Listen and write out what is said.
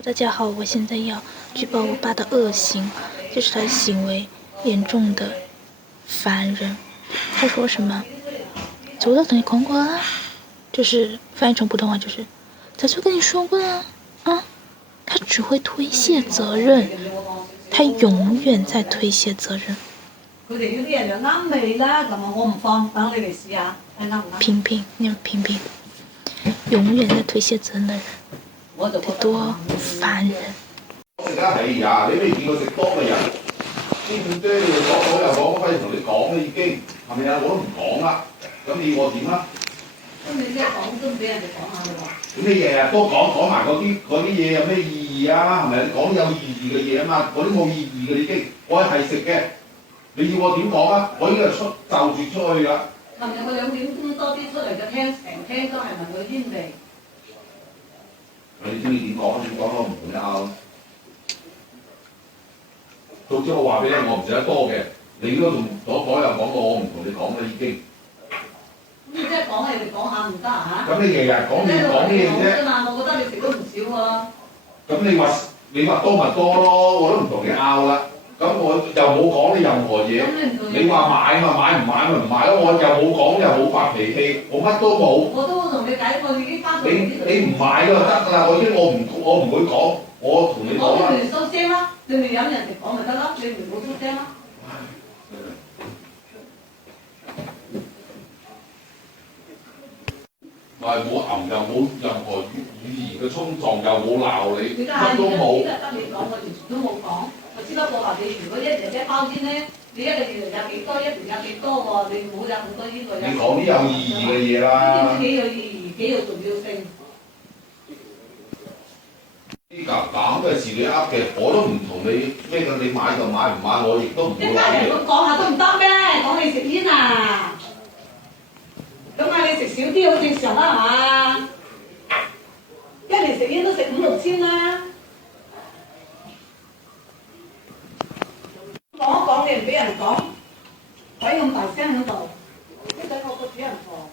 大家好，我现在要举报我爸的恶行，就是他的行为严重的烦人。他说什么？走到等你空过啊，就是翻译成普通话就是早就跟你说过了啊。他只会推卸责任，他永远在推卸責任。佢哋嗰啲人就啱味啦，咁我唔放，等你哋試下，睇啱唔啱？平平，念平平，永遠在推卸責任的人，得多煩人。食得係呀，你未見過食多嘅人，啲咁多你講又講，費事同你講啦已經，係咪啊？我都唔講啦，咁你要我點啊？咁你即係講都唔俾人哋講下喎。咁你日日都講埋嗰啲嘢有咩意義啊？係咪？你講有意義嘅嘢啊嘛，嗰啲冇意義嘅已經，我係食嘅，你要我點講啊？我已經係就住出去㗎。琴日我2點鐘多啲出嚟嘅廳，成廳都係聞佢煙味。你中意點講點講咯，唔同你拗。總之我話俾你，我唔食得多嘅，你如果仲所講又講過，我唔同你講啦已經。咁你即係講你哋講下唔得啊？咁你日日講咩講咩啫？我覺得你食都唔少喎。咁你話多咪多咯，我都唔同你拗啦。咁我又冇講你任何嘢，你話買咪買，唔買咪唔買咯。我又冇講又冇發脾氣，我乜都冇。我都同你解，我已經翻到你唔買就得㗎啦，我唔會講，我同你講啦。你咪收聲啦，你咪飲人哋講咪得啦，你唔好出聲啦。我係冇吟又冇任何語言嘅衝撞，又冇鬧你，乜都冇。而家得你講，我完全都冇講。我只不過話你如果一日一包煙咧，你一個月有幾多，一年有幾多喎？你唔好有咁多煙類。你講啲有意義嘅嘢啦。幾有意義，幾有重要性。啲咁嘅事你噏嘅，我都唔同你咩㗎，你買就買，唔買我亦都唔會一家人咁講下都唔得咩？講你食煙啊！咁嗌你食少啲好正常啦，係嘛？一年食煙都食5、6千啦。講一講你唔俾人講，鬼咁大聲喺度，一陣我個主人婆。